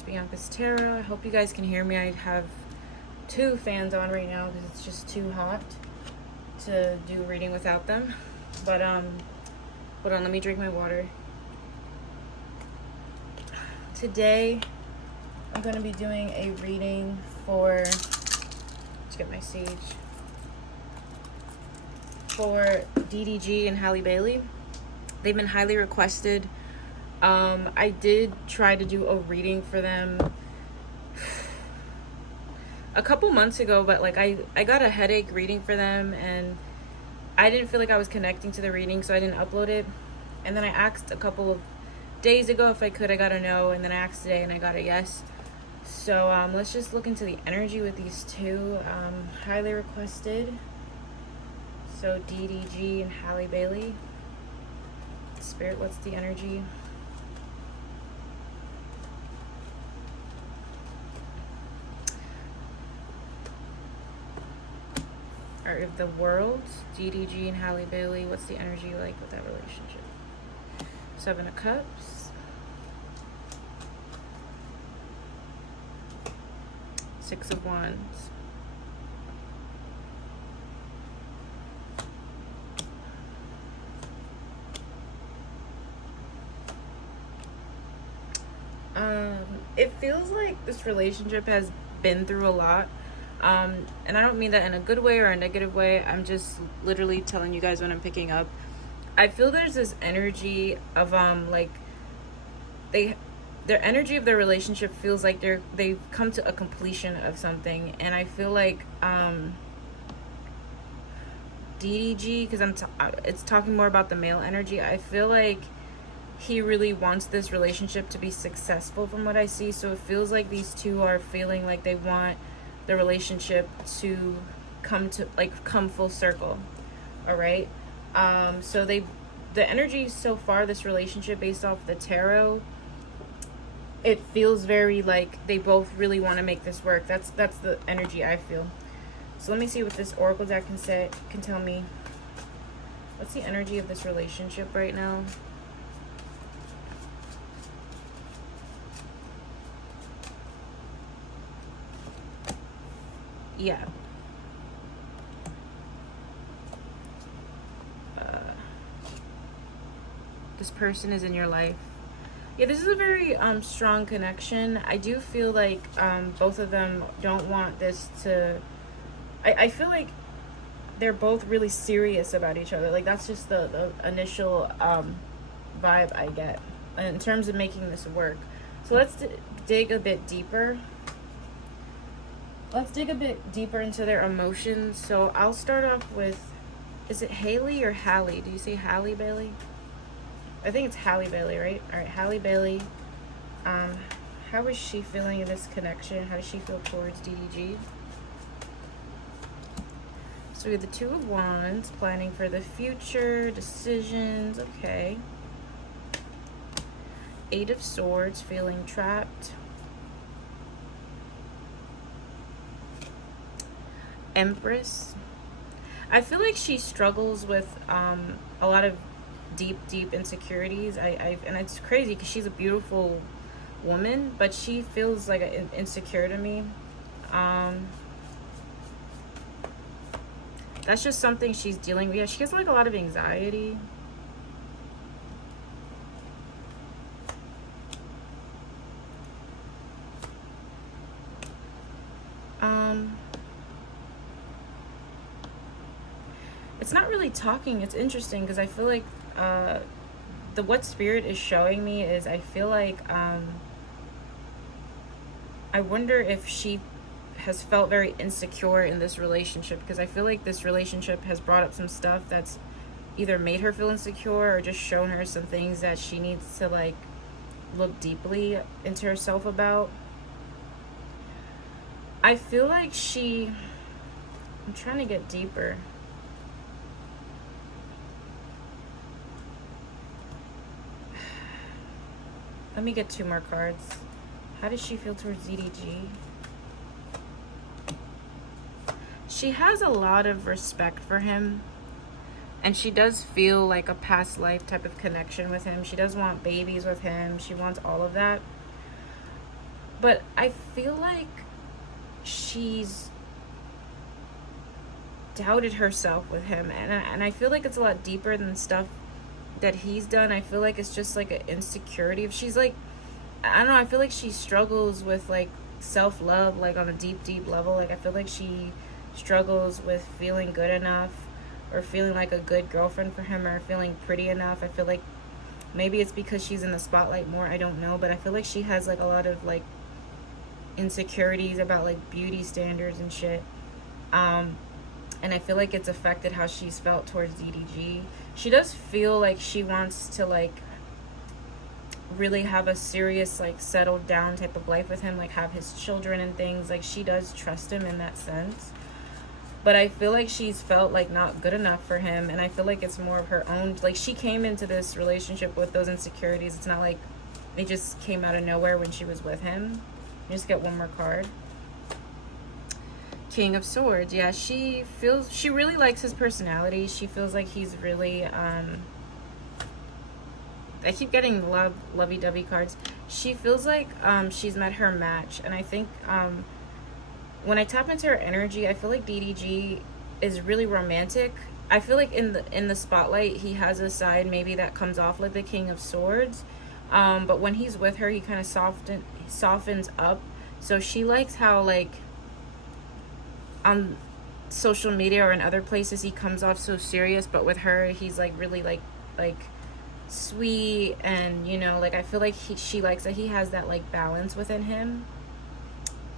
It's Bianca's Tarot. I hope you guys can hear me. I have 2 fans on right now because it's just too hot to do a reading without them. But hold on, let me drink my water. Today I'm going to be doing a reading for, let's get my sage, for DDG and Halle Bailey. They've been highly requested. I did try to do a reading for them a couple months ago, but like I got a headache reading for them and I didn't feel like I was connecting to the reading, so I didn't upload it. And then I asked a couple of days ago if I could. I got a no, and then I asked today and I got a yes. So let's just look into the energy with these 2 highly requested. So DDG and Halle Bailey. Spirit, what's the energy? Art of the World, DDG and Halle Bailey. What's the energy like with that relationship? 7 of Cups. 6 of Wands. It feels like this relationship has been through a lot. And I don't mean that in a good way or a negative way. I'm just literally telling you guys what I'm picking up. I feel there's this energy of like their energy of their relationship feels like they've come to a completion of something, and I feel like DDG, because it's talking more about the male energy. I feel like he really wants this relationship to be successful from what I see. So it feels like these 2 are feeling like they want the relationship to come full circle. All right. So the energy so far, this relationship based off the tarot, it feels very like they both really want to make this work. That's the energy I feel. So let me see what this oracle deck can tell me. What's the energy of this relationship right now? Yeah. This person is in your life. Yeah, this is a very strong connection. I do feel like both of them don't want this to... I feel like they're both really serious about each other. Like, that's just the initial vibe I get in terms of making this work. So let's dig a bit deeper. Let's dig a bit deeper into their emotions. So I'll start off with, is it Haley or Halle? Do you say Halle Bailey? I think it's Halle Bailey, right? All right, Halle Bailey. How is she feeling in this connection? How does she feel towards DDG? So we have the 2 of Wands, planning for the future, decisions, okay. 8 of Swords, feeling trapped. Empress. I feel like she struggles with a lot of deep insecurities. And it's crazy because she's a beautiful woman, but she feels like insecure to me. That's just something she's dealing with. Yeah, she has like a lot of anxiety. It's not really talking. It's interesting because I feel like what Spirit is showing me is, I feel like I wonder if she has felt very insecure in this relationship, because I feel like this relationship has brought up some stuff that's either made her feel insecure or just shown her some things that she needs to like look deeply into herself about. I feel like I'm trying to get deeper. Let me get 2 more cards. How does she feel towards DDG? She has a lot of respect for him. And she does feel like a past life type of connection with him. She does want babies with him. She wants all of that. But I feel like she's doubted herself with him, and I feel like it's a lot deeper than stuff that he's done. I feel like it's just like an insecurity. If she's like, I don't know, I feel like she struggles with like self-love, like on a deep level. Like I feel like she struggles with feeling good enough, or feeling like a good girlfriend for him, or feeling pretty enough. I feel like maybe it's because she's in the spotlight more, I don't know, but I feel like she has like a lot of like insecurities about like beauty standards and shit. And I feel like it's affected how she's felt towards DDG. She does feel like she wants to like really have a serious, like, settled down type of life with him, like have his children and things. Like she does trust him in that sense, but I feel like she's felt like not good enough for him, and I feel like it's more of her own, like she came into this relationship with those insecurities. It's not like they just came out of nowhere when she was with him. You just get one more card. King of Swords. Yeah, she really likes his personality. She feels like he's really I keep getting lovey-dovey cards. She feels like she's met her match, and I think when I tap into her energy, I feel like DDG is really romantic. I feel like in the spotlight, he has a side maybe that comes off like the King of Swords, but when he's with her, he kind of softens up. So she likes how, like, on social media or in other places he comes off so serious, but with her he's like really like sweet, and you know, like I feel like she likes that he has that like balance within him,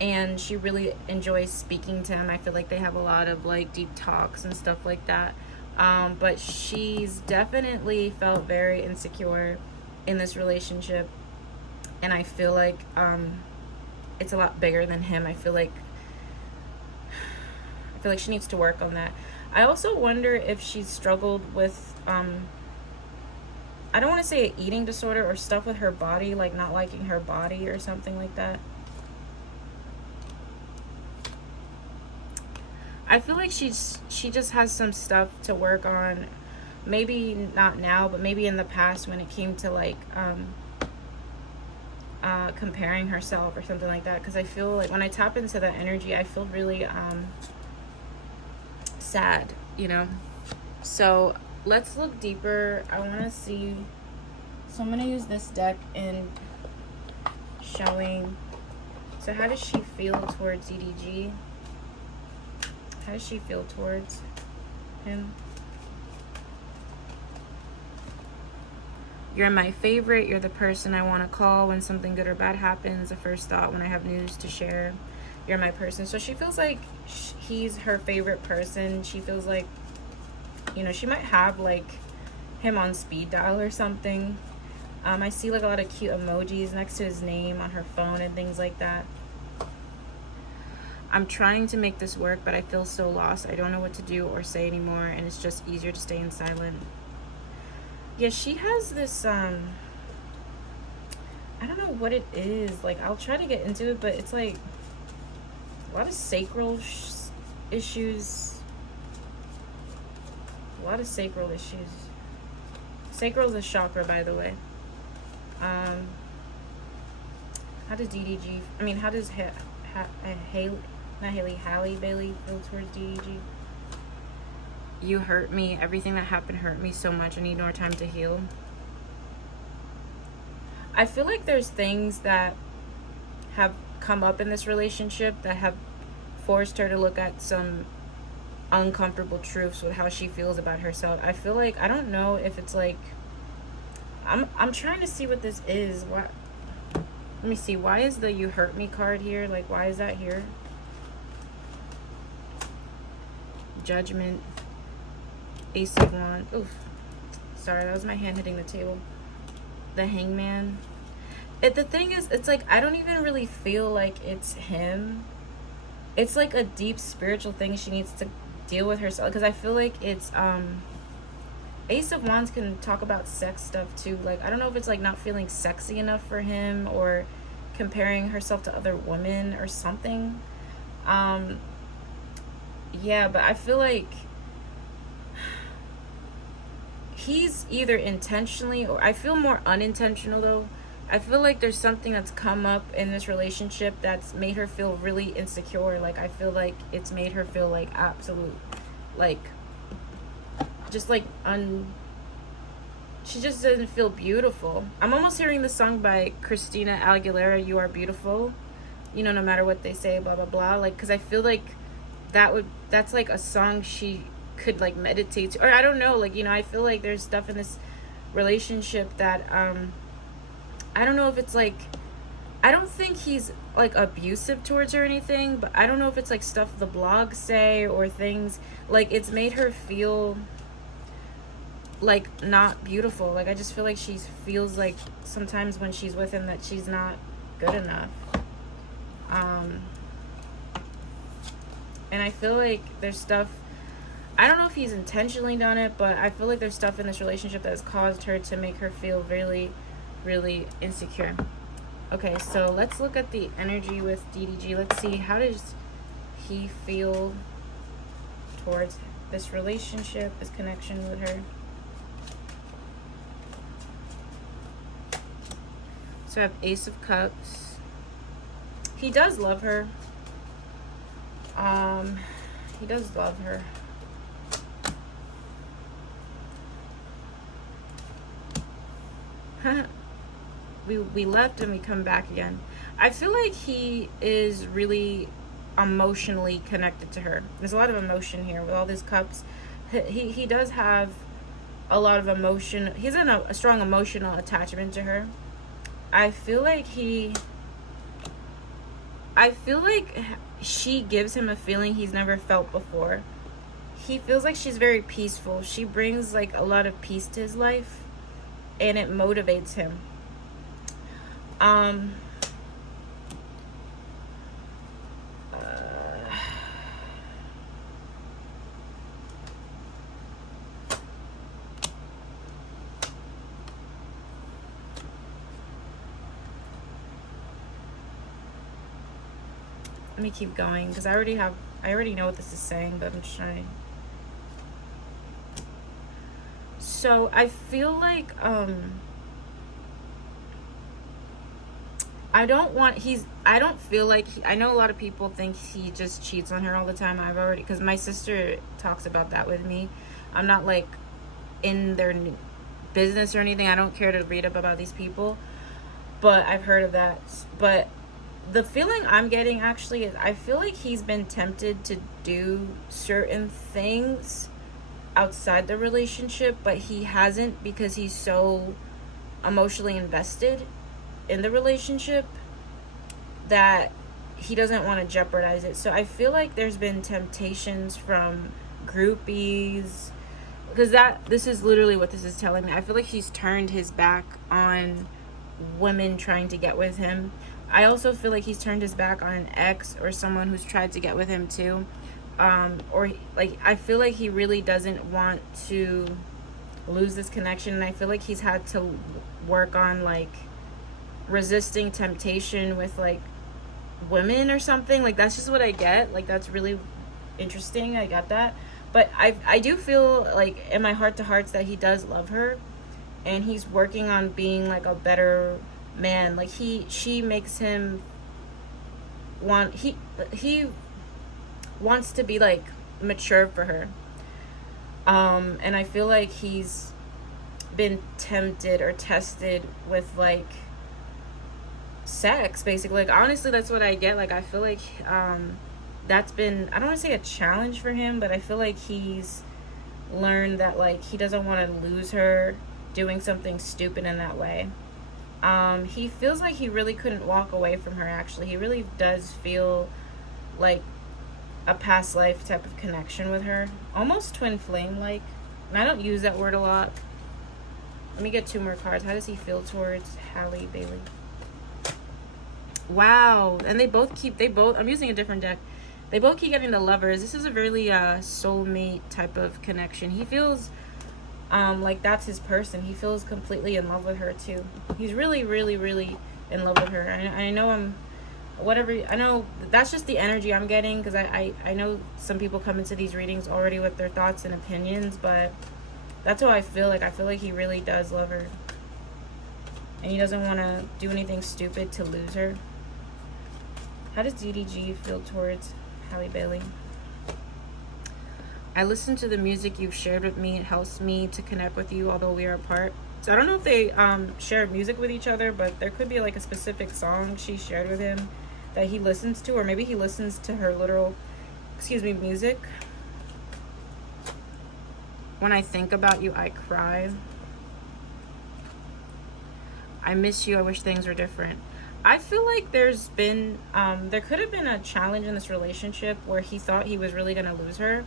and she really enjoys speaking to him. I feel like they have a lot of like deep talks and stuff like that, but she's definitely felt very insecure in this relationship, and I feel like it's a lot bigger than him. I feel like she needs to work on that. I also wonder if she's struggled with I don't want to say an eating disorder or stuff with her body, like not liking her body or something like that. I feel like she just has some stuff to work on. Maybe not now, but maybe in the past when it came to like comparing herself or something like that. Because I feel like when I tap into that energy, I feel really sad, you know. So let's look deeper. I want to see, so I'm going to use this deck in showing. So how does she feel towards DDG? How does she feel towards him? You're my favorite. You're the person I want to call when something good or bad happens. The first thought when I have news to share. You're my person. So she feels like he's her favorite person. She feels like, you know, she might have like him on speed dial or something. I see like a lot of cute emojis next to his name on her phone and things like that. I'm trying to make this work, but I feel so lost. I don't know what to do or say anymore, and it's just easier to stay in silent. Yeah, she has this I don't know what it is. Like, I'll try to get into it, but it's like a lot of sacral issues. A lot of sacral issues. Sacral is a chakra, by the way. How does DDG, I mean, how does Halle Bailey feel towards DDG? You hurt me. Everything that happened hurt me so much. I need more time to heal. I feel like there's things that have come up in this relationship that have forced her to look at some uncomfortable truths with how she feels about herself. I feel like, I don't know if it's like, I'm trying to see what this is. What? Let me see. Why is the you hurt me card here? Like, why is that here? Judgment. Ace of Wands. Oof. Sorry, that was my hand hitting the table. The Hangman. The thing is, it's like, I don't even really feel like it's him. It's like a deep spiritual thing she needs to deal with herself. Because I feel like it's, Ace of Wands can talk about sex stuff too. Like, I don't know if it's like not feeling sexy enough for him, or comparing herself to other women or something. Yeah, but I feel like he's either intentionally, or I feel more unintentional though. I feel like there's something that's come up in this relationship that's made her feel really insecure. Like, I feel like it's made her feel like absolute, like, just like she just doesn't feel beautiful. I'm almost hearing the song by Christina Aguilera, "You Are Beautiful." You know, no matter what they say, blah blah blah. Like, because I feel like that's like a song she could like meditate to, or I don't know. Like, you know, I feel like there's stuff in this relationship that I don't know if it's like, I don't think he's like abusive towards her or anything, but I don't know if it's like stuff the blogs say or things like it's made her feel like not beautiful. Like, I just feel like she feels like sometimes when she's with him that she's not good enough. And I feel like there's stuff, I don't know if he's intentionally done it, but I feel like there's stuff in this relationship that has caused her to make her feel really, really insecure. Okay, so let's look at the energy with DDG. Let's see, how does he feel towards this relationship, this connection with her? So I have Ace of Cups. He does love her. He does love her. we left and we come back again. I feel like he is really emotionally connected to her. There's a lot of emotion here with all these cups. He does have a lot of emotion. He's in a strong emotional attachment to her. I feel like she gives him a feeling he's never felt before. He feels like she's very peaceful. She brings like a lot of peace to his life, and it motivates him. Let me keep going because I already know what this is saying, but I'm just trying. So I feel like I don't feel like I know a lot of people think he just cheats on her all the time. Because my sister talks about that with me. I'm not like in their business or anything. I don't care to read up about these people, but I've heard of that. But the feeling I'm getting actually is I feel like he's been tempted to do certain things outside the relationship, but he hasn't because he's so emotionally invested in the relationship that he doesn't want to jeopardize it. So I feel like there's been temptations from groupies, because this is literally what this is telling me. I feel like he's turned his back on women trying to get with him. I also feel like he's turned his back on an ex or someone who's tried to get with him too. Or like, I feel like he really doesn't want to lose this connection, and I feel like he's had to work on like resisting temptation with like women or something. Like, that's just what I get. Like, that's really interesting. I got that. But I do feel like in my heart to hearts that he does love her, and he's working on being like a better man. Like, she makes him want, he wants to be like mature for her. And I feel like he's been tempted or tested with like sex, basically. Like, honestly, that's what I get. Like, I feel like that's been, I don't want to say a challenge for him, but I feel like he's learned that like he doesn't want to lose her doing something stupid in that way. He feels like he really couldn't walk away from her. Actually, he really does feel like a past life type of connection with her, almost twin flame like. And I don't use that word a lot. Let me get 2 more cards. How does he feel towards Halle Bailey? Wow. And they both I'm using a different deck. They both keep getting the Lovers. This is a really soulmate type of connection. He feels like that's his person. He feels completely in love with her too. He's really, really, really in love with her. I know I know that's just the energy I'm getting, because I know some people come into these readings already with their thoughts and opinions, but that's how I feel like. I feel like he really does love her. and he doesn't want to do anything stupid to lose her. How does DDG feel towards Halle Bailey? I listen to the music you've shared with me. It helps me to connect with you, although we are apart. So I don't know if they share music with each other, but there could be like a specific song she shared with him that he listens to, or maybe he listens to her literal, music. When I think about you, I cry. I miss you. I wish things were different. I feel like there's been, there could have been a challenge in this relationship where he thought he was really going to lose her.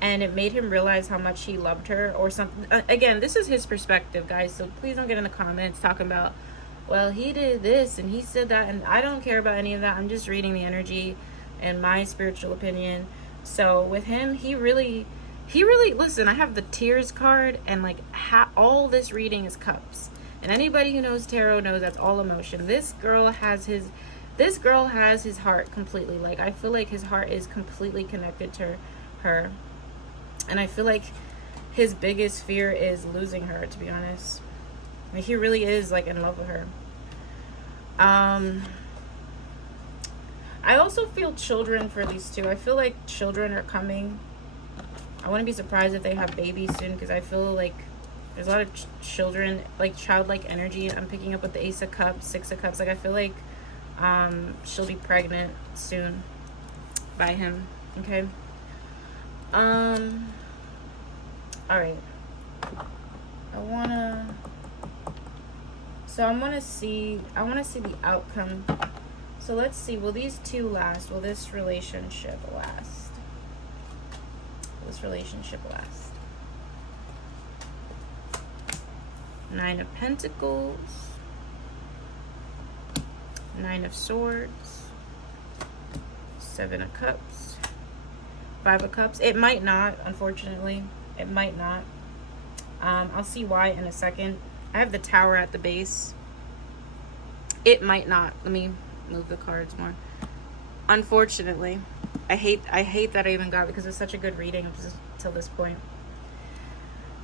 And it made him realize how much he loved her or something. Again, this is his perspective, guys. So please don't get in the comments talking about, well, he did this and he said that. And I don't care about any of that. I'm just reading the energy and my spiritual opinion. So with him, he really, listen, I have the tears card, and like all this reading is cups. And anybody who knows tarot knows that's all emotion. This girl has his heart completely. Like, I feel like his heart is completely connected to her. And I feel like his biggest fear is losing her, to be honest. Like, he really is like in love with her. I also feel children for these two. I feel like children are coming. I wouldn't be surprised if they have babies soon, because I feel like there's a lot of children, like childlike energy. I'm picking up with the Ace of Cups, Six of Cups. Like, I feel like she'll be pregnant soon by him. Okay. All right. I want to see the outcome. So let's see, will these two last? Will this relationship last? Nine of Pentacles, Nine of Swords, Seven of Cups, Five of Cups. It might not, unfortunately. It might not. I'll see why in a second. I have the Tower at the base. It might not. Let me move the cards more. Unfortunately. I hate that I even got it, because it's such a good reading till this point.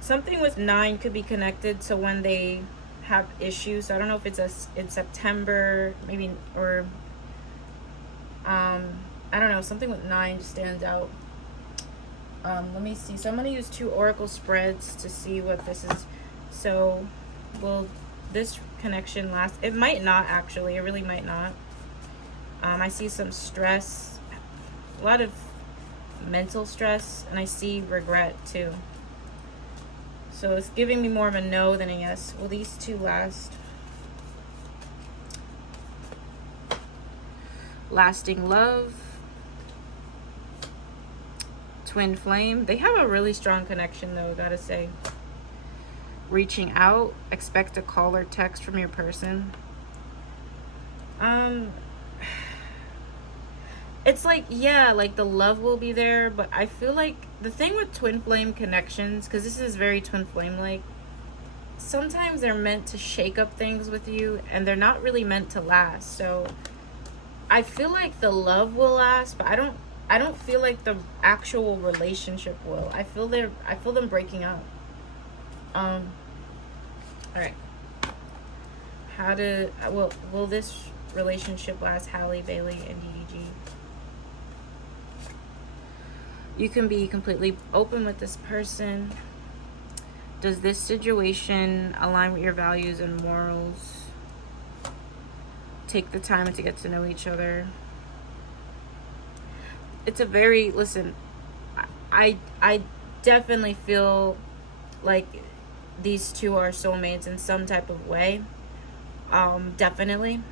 Something with 9 could be connected to when they have issues. So I don't know if it's in September, maybe, or I don't know. Something with 9 stands out. Let me see. So I'm going to use 2 oracle spreads to see what this is. So will this connection last? It might not, actually. It really might not. I see some stress, a lot of mental stress, and I see regret too. So it's giving me more of a no than a yes. Will these two last? Lasting love. Twin flame. They have a really strong connection though, gotta say. Reaching out. Expect a call or text from your person. It's like, yeah, like the love will be there, but I feel like the thing with twin flame connections, because this is very twin flame like, sometimes they're meant to shake up things with you and they're not really meant to last. So I feel like the love will last, but I don't feel like the actual relationship will. I feel them breaking up. All right. Will this relationship last? Halle Bailey and DDG. You can be completely open with this person. Does this situation align with your values and morals? Take the time to get to know each other. It's a very, listen, I definitely feel like these two are soulmates in some type of way. Definitely.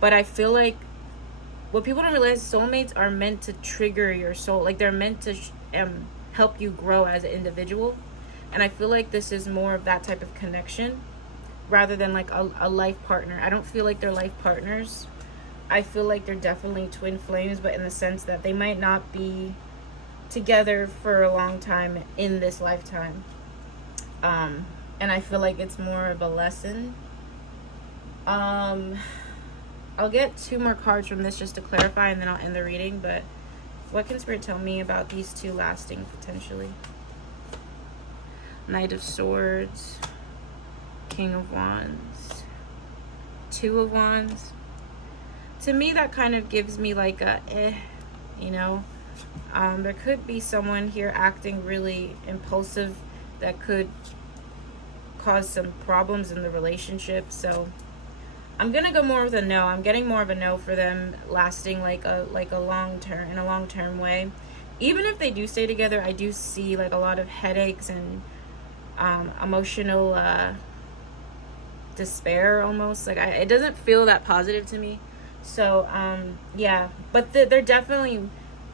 But I feel like what people don't realize, soulmates are meant to trigger your soul. Like, they're meant to help you grow as an individual. And I feel like this is more of that type of connection rather than like a life partner. I don't feel like they're life partners. I feel like they're definitely twin flames, but in the sense that they might not be together for a long time in this lifetime. And I feel like it's more of a lesson. I'll get 2 more cards from this just to clarify, and then I'll end the reading. But what can Spirit tell me about these two lasting potentially? Knight of Swords, King of Wands, Two of Wands. To me, that kind of gives me like a you know. There could be someone here acting really impulsive that could cause some problems in the relationship. So I'm gonna go more with a no. I'm getting more of a no for them lasting like a long term, in a long term way. Even if they do stay together, I do see like a lot of headaches and emotional despair almost. Like it doesn't feel that positive to me. So yeah, but they're definitely.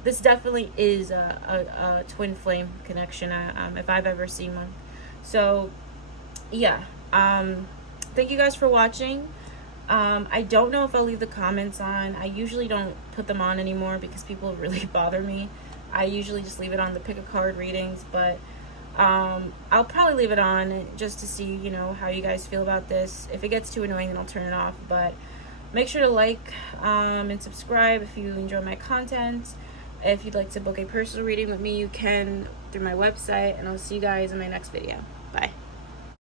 This definitely is a twin flame connection, if I've ever seen one. So, yeah. Thank you guys for watching. I don't know if I'll leave the comments on. I usually don't put them on anymore because people really bother me. I usually just leave it on the pick a card readings, but I'll probably leave it on just to see, you know, how you guys feel about this. If it gets too annoying, then I'll turn it off. But make sure to like and subscribe if you enjoy my content. If you'd like to book a personal reading with me, you can through my website, and I'll see you guys in my next video.